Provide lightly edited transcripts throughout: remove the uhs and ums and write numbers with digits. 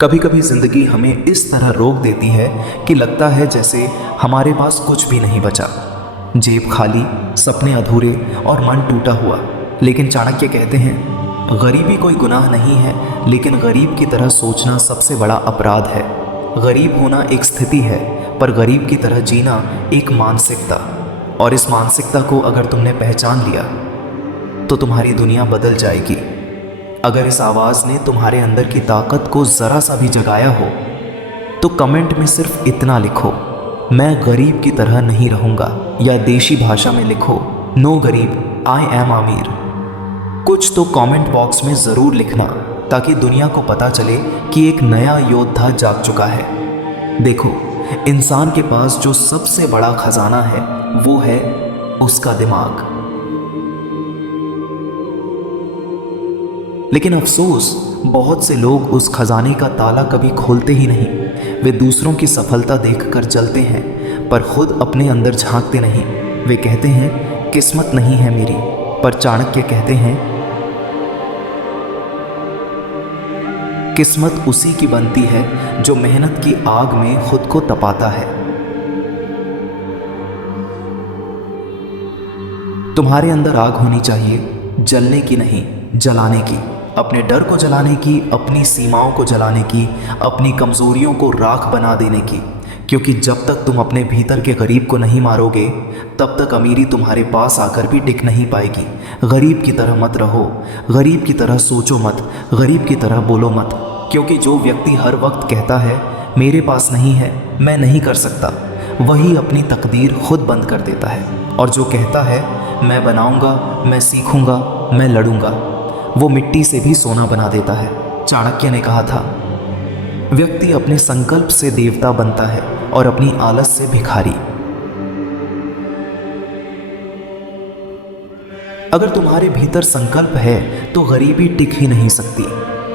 कभी कभी ज़िंदगी हमें इस तरह रोक देती है कि लगता है जैसे हमारे पास कुछ भी नहीं बचा। जेब खाली, सपने अधूरे और मन टूटा हुआ। लेकिन चाणक्य कहते हैं गरीबी कोई गुनाह नहीं है, लेकिन गरीब की तरह सोचना सबसे बड़ा अपराध है। गरीब होना एक स्थिति है, पर गरीब की तरह जीना एक मानसिकता। और इस मानसिकता को अगर तुमने पहचान लिया तो तुम्हारी दुनिया बदल जाएगी। अगर इस आवाज़ ने तुम्हारे अंदर की ताकत को ज़रा सा भी जगाया हो तो कमेंट में सिर्फ इतना लिखो, मैं गरीब की तरह नहीं रहूँगा, या देशी भाषा में लिखो, नो गरीब, आई एम अमीर। कुछ तो कमेंट बॉक्स में ज़रूर लिखना, ताकि दुनिया को पता चले कि एक नया योद्धा जाग चुका है। देखो, इंसान के पास जो सबसे बड़ा खजाना है वो है उसका दिमाग। लेकिन अफसोस, बहुत से लोग उस खजाने का ताला कभी खोलते ही नहीं। वे दूसरों की सफलता देखकर जलते हैं, पर खुद अपने अंदर झांकते नहीं। वे कहते हैं किस्मत नहीं है मेरी, पर चाणक्य कहते हैं किस्मत उसी की बनती है जो मेहनत की आग में खुद को तपाता है। तुम्हारे अंदर आग होनी चाहिए, जलने की नहीं, जलाने की। अपने डर को जलाने की, अपनी सीमाओं को जलाने की, अपनी कमजोरियों को राख बना देने की। क्योंकि जब तक तुम अपने भीतर के गरीब को नहीं मारोगे, तब तक अमीरी तुम्हारे पास आकर भी टिक नहीं पाएगी। गरीब की तरह मत रहो, गरीब की तरह सोचो मत, गरीब की तरह बोलो मत। क्योंकि जो व्यक्ति हर वक्त कहता है मेरे पास नहीं है, मैं नहीं कर सकता, वही अपनी तकदीर खुद बंद कर देता है। और जो कहता है मैं बनाऊंगा, मैं सीखूंगा, मैं लड़ूंगा, वो मिट्टी से भी सोना बना देता है। चाणक्य ने कहा था व्यक्ति अपने संकल्प से देवता बनता है और अपनी आलस से भिखारी। अगर तुम्हारे भीतर संकल्प है तो गरीबी टिक ही नहीं सकती।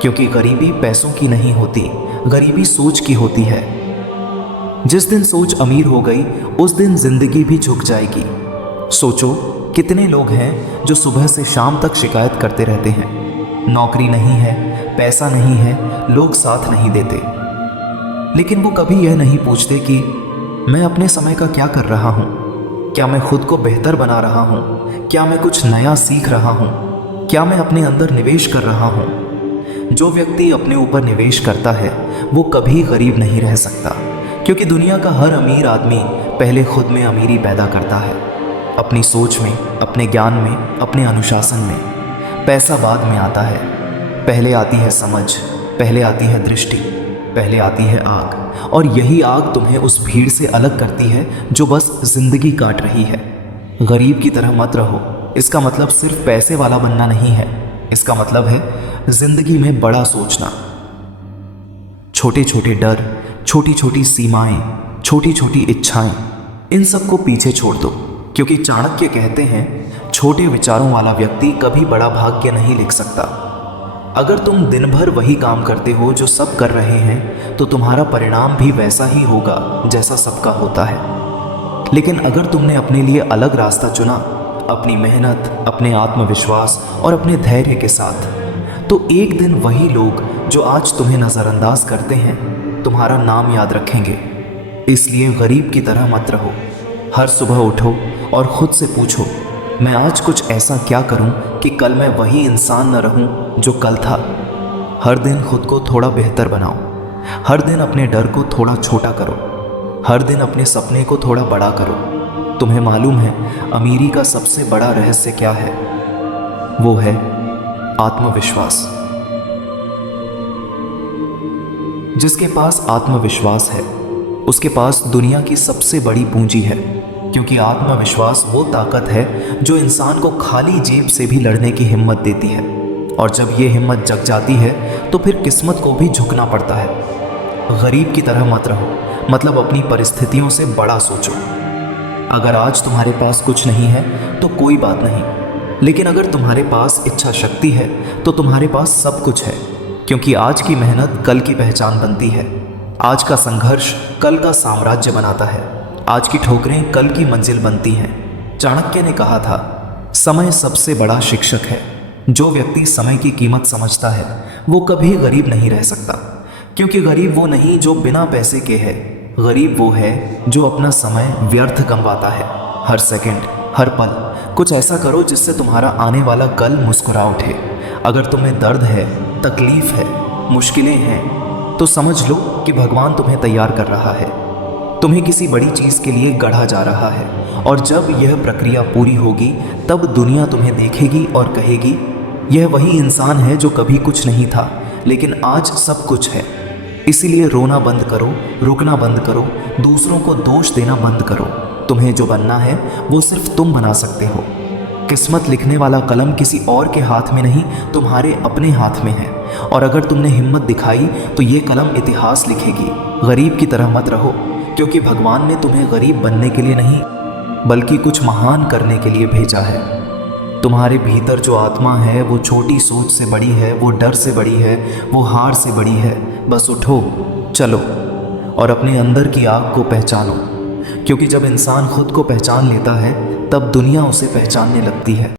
क्योंकि गरीबी पैसों की नहीं होती, गरीबी सोच की होती है। जिस दिन सोच अमीर हो गई, उस दिन जिंदगी भी झुक जाएगी। सोचो, कितने लोग हैं जो सुबह से शाम तक शिकायत करते रहते हैं, नौकरी नहीं है, पैसा नहीं है, लोग साथ नहीं देते। लेकिन वो कभी यह नहीं पूछते कि मैं अपने समय का क्या कर रहा हूँ, क्या मैं खुद को बेहतर बना रहा हूँ, क्या मैं कुछ नया सीख रहा हूँ, क्या मैं अपने अंदर निवेश कर रहा हूँ। जो व्यक्ति अपने ऊपर निवेश करता है वो कभी गरीब नहीं रह सकता। क्योंकि दुनिया का हर अमीर आदमी पहले खुद में अमीरी पैदा करता है, अपनी सोच में, अपने ज्ञान में, अपने अनुशासन में। पैसा बाद में आता है, पहले आती है समझ, पहले आती है दृष्टि, पहले आती है आग। और यही आग तुम्हें उस भीड़ से अलग करती है जो बस जिंदगी काट रही है। गरीब की तरह मत रहो, इसका मतलब सिर्फ पैसे वाला बनना नहीं है। इसका मतलब है जिंदगी में बड़ा सोचना। छोटे छोटे डर, छोटी छोटी सीमाएं, छोटी छोटी इच्छाएं, इन सबको पीछे छोड़ दो। क्योंकि चाणक्य कहते हैं छोटे विचारों वाला व्यक्ति कभी बड़ा भाग्य नहीं लिख सकता। अगर तुम दिन भर वही काम करते हो जो सब कर रहे हैं, तो तुम्हारा परिणाम भी वैसा ही होगा जैसा सबका होता है। लेकिन अगर तुमने अपने लिए अलग रास्ता चुना, अपनी मेहनत, अपने आत्मविश्वास और अपने धैर्य के साथ, तो एक दिन वही लोग जो आज तुम्हें नज़रअंदाज करते हैं तुम्हारा नाम याद रखेंगे। इसलिए गरीब की तरह मत रहो। हर सुबह उठो और खुद से पूछो, मैं आज कुछ ऐसा क्या करूं कि कल मैं वही इंसान न रहूं जो कल था। हर दिन खुद को थोड़ा बेहतर बनाओ, हर दिन अपने डर को थोड़ा छोटा करो, हर दिन अपने सपने को थोड़ा बड़ा करो। तुम्हें मालूम है अमीरी का सबसे बड़ा रहस्य क्या है? वो है आत्मविश्वास। जिसके पास आत्मविश्वास है उसके पास दुनिया की सबसे बड़ी पूंजी है। क्योंकि आत्मविश्वास वो ताकत है जो इंसान को खाली जेब से भी लड़ने की हिम्मत देती है। और जब ये हिम्मत जग जाती है तो फिर किस्मत को भी झुकना पड़ता है। गरीब की तरह मत रहो, मतलब अपनी परिस्थितियों से बड़ा सोचो। अगर आज तुम्हारे पास कुछ नहीं है तो कोई बात नहीं, लेकिन अगर तुम्हारे पास इच्छा शक्ति है तो तुम्हारे पास सब कुछ है। क्योंकि आज की मेहनत कल की पहचान बनती है, आज का संघर्ष कल का साम्राज्य बनाता है, आज की ठोकरें कल की मंजिल बनती हैं। चाणक्य ने कहा था समय सबसे बड़ा शिक्षक है। जो व्यक्ति समय की कीमत समझता है वो कभी गरीब नहीं रह सकता। क्योंकि गरीब वो नहीं जो बिना पैसे के है, गरीब वो है जो अपना समय व्यर्थ गंवाता है। हर सेकंड, हर पल कुछ ऐसा करो जिससे तुम्हारा आने वाला कल मुस्कुरा उठे। अगर तुम्हें दर्द है, तकलीफ है, मुश्किलें हैं, तो समझ लो कि भगवान तुम्हें तैयार कर रहा है, तुम्हें किसी बड़ी चीज़ के लिए गढ़ा जा रहा है। और जब यह प्रक्रिया पूरी होगी तब दुनिया तुम्हें देखेगी और कहेगी, यह वही इंसान है जो कभी कुछ नहीं था लेकिन आज सब कुछ है। इसीलिए रोना बंद करो, रुकना बंद करो, दूसरों को दोष देना बंद करो। तुम्हें जो बनना है वो सिर्फ तुम बना सकते हो। किस्मत लिखने वाला कलम किसी और के हाथ में नहीं, तुम्हारे अपने हाथ में है। और अगर तुमने हिम्मत दिखाई तो ये कलम इतिहास लिखेगी। गरीब की तरह मत रहो, क्योंकि भगवान ने तुम्हें गरीब बनने के लिए नहीं बल्कि कुछ महान करने के लिए भेजा है। तुम्हारे भीतर जो आत्मा है वो छोटी सोच से बड़ी है, वो डर से बड़ी है, वो हार से बड़ी है। बस उठो, चलो और अपने अंदर की आग को पहचानो, क्योंकि जब इंसान खुद को पहचान लेता है तब दुनिया उसे पहचानने लगती है।